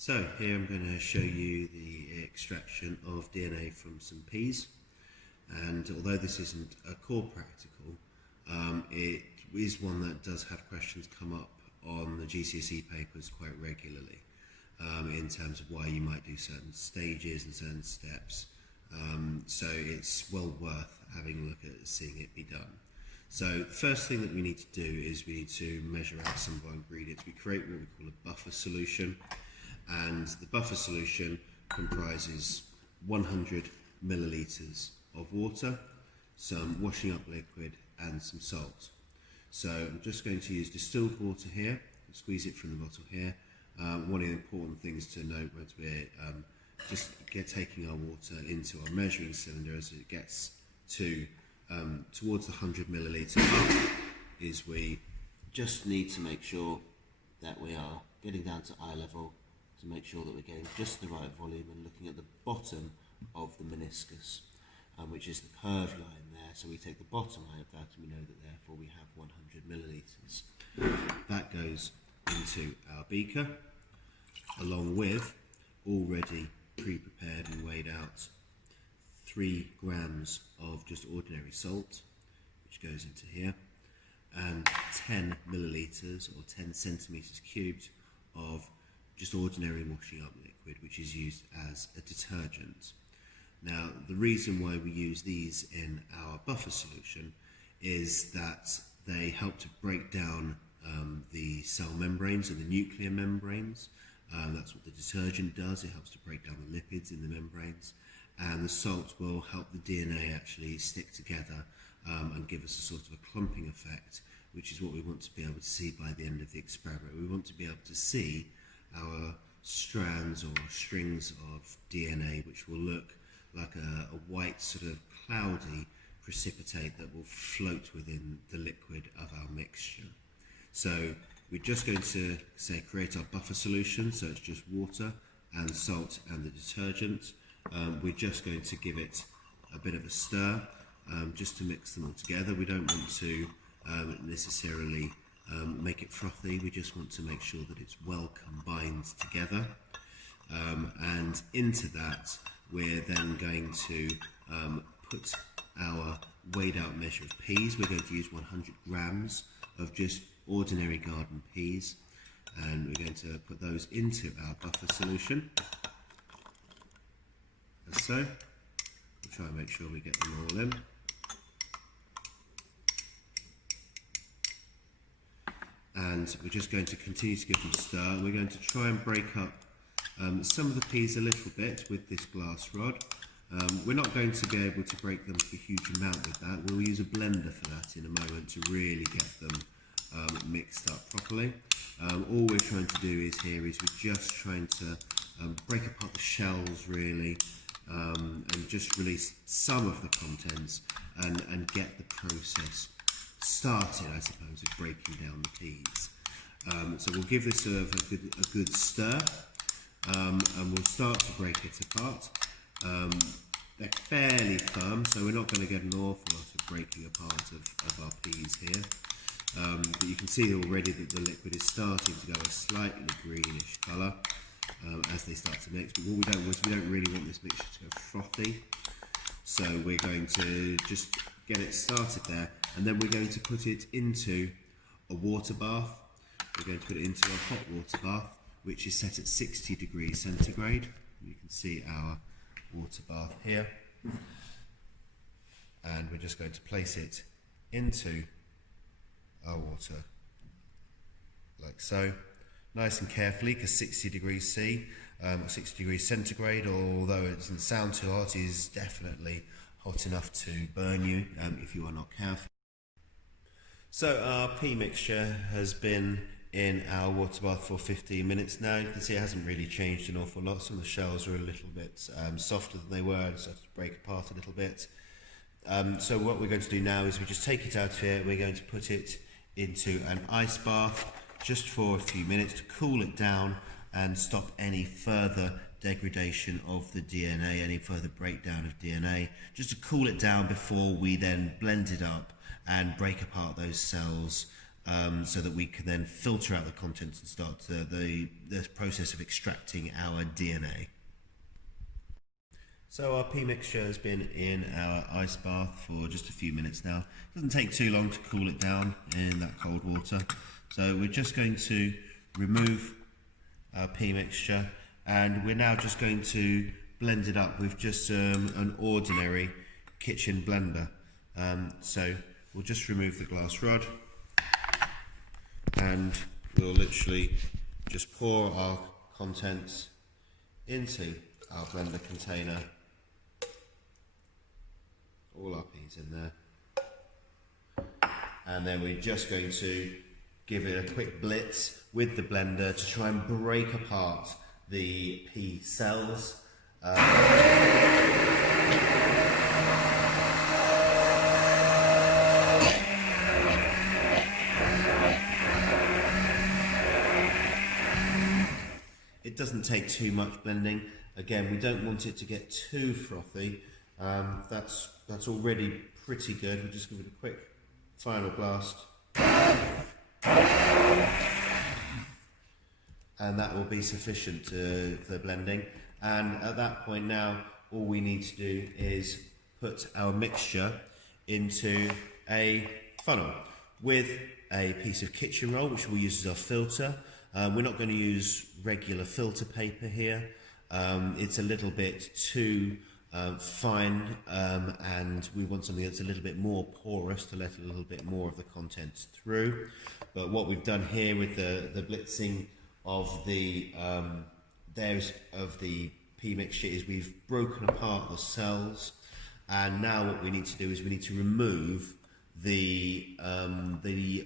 So here I'm going to show you the extraction of DNA from some peas, and although this isn't a core practical, it is one that does have questions come up on the GCSE papers quite regularly in terms of why you might do certain stages and certain steps. So it's well worth having a look at seeing it be done. So the first thing that we need to do is we need to measure out some of our ingredients. We create what we call a buffer solution, and the buffer solution comprises 100 millilitres of water, some washing up liquid and some salt. So I'm just going to use distilled water here, squeeze it from the bottle here. One of the important things to note once we're taking our water into our measuring cylinder as it gets to towards the 100 millilitre mark is we just need to make sure that we are getting down to eye level to make sure that we're getting just the right volume and looking at the bottom of the meniscus, which is the curved line there. So we take the bottom line of that and we know that therefore we have 100 millilitres. That goes into our beaker along with already pre-prepared and weighed out 3 grams of just ordinary salt, which goes into here, and 10 millilitres or 10 centimetres cubed of just ordinary washing up liquid, which is used as a detergent. Now, the reason why we use these in our buffer solution is that they help to break down the cell membranes and the nuclear membranes. That's what the detergent does. It helps to break down the lipids in the membranes, and the salt will help the DNA actually stick together and give us a sort of a clumping effect, which is what we want to be able to see by the end of the experiment. We want to be able to see our strands or strings of DNA, which will look like a white sort of cloudy precipitate that will float within the liquid of our mixture. So we're just going to create our buffer solution, so it's just water and salt and the detergent. We're just going to give it a bit of a stir just to mix them all together. We don't want to necessarily make it frothy. We just want to make sure that it's well combined together. And into that we're then going to put our weighed out measure of peas. We're going to use 100 grams of just ordinary garden peas, and we're going to put those into our buffer solution, as so. We'll try and make sure we get them all in. And we're just going to continue to give them a stir. We're going to try and break up some of the peas a little bit with this glass rod. We're not going to be able to break them a huge amount with that. We'll use a blender for that in a moment to really get them mixed up properly. All we're trying to do we're just trying to break apart the shells really, and just release some of the contents and get the process started, I suppose, of breaking down the peas. So we'll give this a good stir, and we'll start to break it apart. They're fairly firm, so we're not going to get an awful lot of breaking apart of our peas here. But you can see already that the liquid is starting to go a slightly greenish colour as they start to mix. But what we don't really want this mixture to go frothy. So we're going to just get it started there, and then we're going to put it into a water bath. We're going to put it into a hot water bath, which is set at 60 degrees centigrade. You can see our water bath here. And we're just going to place it into our water like so, nice and carefully, because 60 degrees C, 60 degrees centigrade, although it doesn't sound too hot, is definitely hot enough to burn you if you are not careful. So our pea mixture has been in our water bath for 15 minutes now. You can see it hasn't really changed an awful lot. Some of the shells are a little bit softer than they were and started to break apart a little bit. So what we're going to do now is we just take it out of here. We're going to put it into an ice bath just for a few minutes to cool it down and stop any further degradation of the DNA, any further breakdown of DNA, just to cool it down before we then blend it up and break apart those cells so that we can then filter out the contents and start the process of extracting our DNA. So our pea mixture has been in our ice bath for just a few minutes now. It doesn't take too long to cool it down in that cold water. So we're just going to remove our pea mixture, and we're now just going to blend it up with just an ordinary kitchen blender. So we'll just remove the glass rod, and we'll literally just pour our contents into our blender container. All our peas in there, and then we're just going to give it a quick blitz with the blender to try and break apart the pea cells. It doesn't take too much blending. Again, we don't want it to get too frothy. That's already pretty good. We'll just give it a quick final blast. And that will be sufficient for the blending. And at that point now, all we need to do is put our mixture into a funnel with a piece of kitchen roll, which we'll use as our filter. We're not going to use regular filter paper here. It's a little bit too fine, and we want something that's a little bit more porous to let a little bit more of the contents through. But what we've done here with the blitzing of the pea mixture is we've broken apart the cells, and now what we need to do is we need to remove the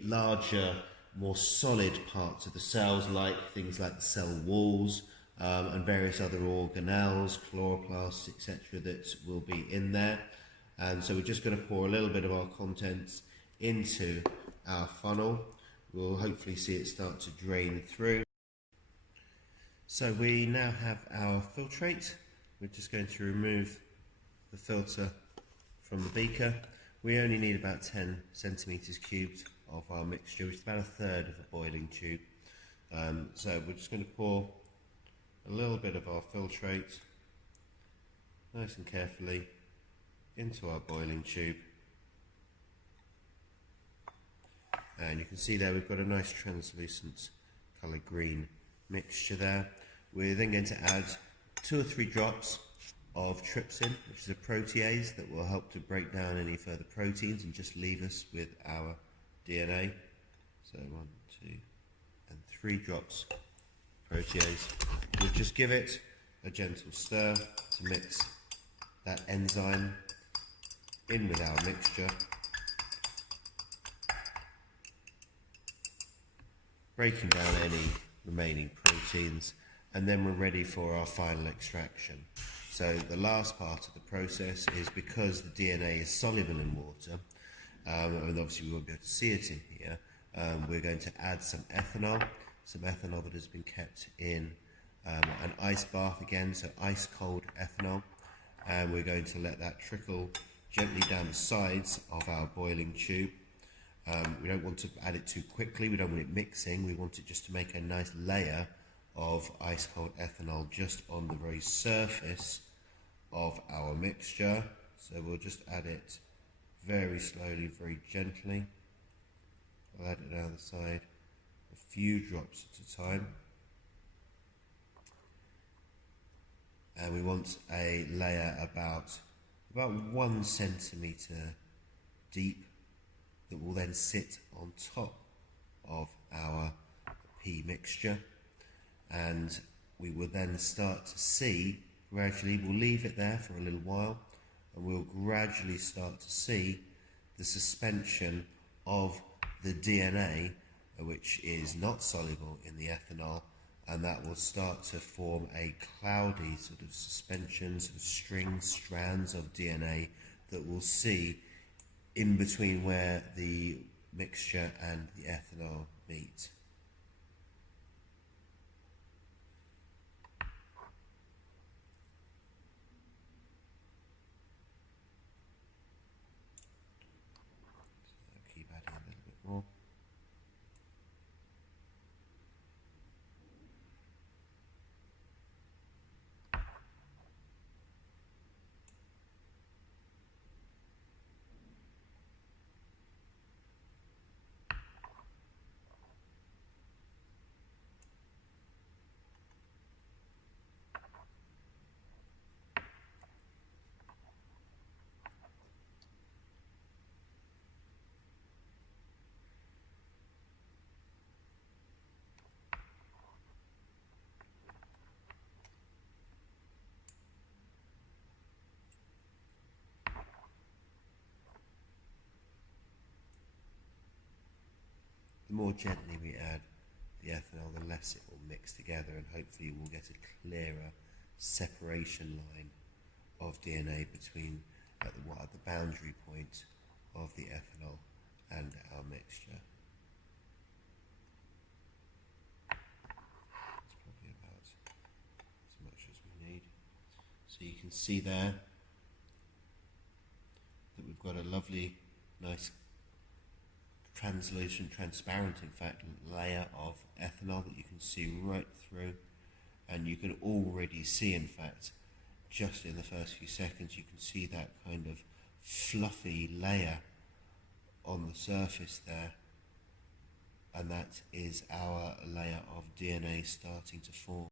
larger, more solid parts of the cells, like things like the cell walls, and various other organelles, chloroplasts, etc., that will be in there. And so we're just going to pour a little bit of our contents into our funnel. We'll hopefully see it start to drain through. So we now have our filtrate. We're just going to remove the filter from the beaker. We only need about 10 centimetres cubed of our mixture, which is about a third of a boiling tube. So we're just going to pour a little bit of our filtrate, nice and carefully, into our boiling tube. And you can see there we've got a nice translucent colour green mixture there. We're then going to add 2 or 3 drops of trypsin, which is a protease that will help to break down any further proteins and just leave us with our DNA. So 1, 2 and 3 drops protease. We'll just give it a gentle stir to mix that enzyme in with our mixture, breaking down any remaining proteins, and then we're ready for our final extraction. So the last part of the process is, because the DNA is soluble in water, and obviously we won't be able to see it in here, we're going to add some ethanol that has been kept in an ice bath again, so ice cold ethanol, and we're going to let that trickle gently down the sides of our boiling tube. We don't want to add it too quickly, we don't want it mixing, we want it just to make a nice layer of ice cold ethanol just on the very surface of our mixture. So we'll just add it very slowly, very gently. I'll add it down the side, a few drops at a time. And we want a layer about 1 centimetre deep that will then sit on top of our pea mixture. And we will then start to see, gradually, we'll leave it there for a little while, and we'll gradually start to see the suspension of the DNA, which is not soluble in the ethanol, and that will start to form a cloudy sort of suspension, sort of strands of DNA that we'll see in between where the mixture and the ethanol meet. So I'll keep adding a little bit more. the more gently we add the ethanol, the less it will mix together, and hopefully we'll get a clearer separation line of DNA between at the boundary point of the ethanol and our mixture. It's probably about as much as we need. So you can see there that we've got a lovely, nice, translucent, transparent in fact, layer of ethanol that you can see right through, and you can already see, in fact, just in the first few seconds, you can see that kind of fluffy layer on the surface there, and that is our layer of DNA starting to form.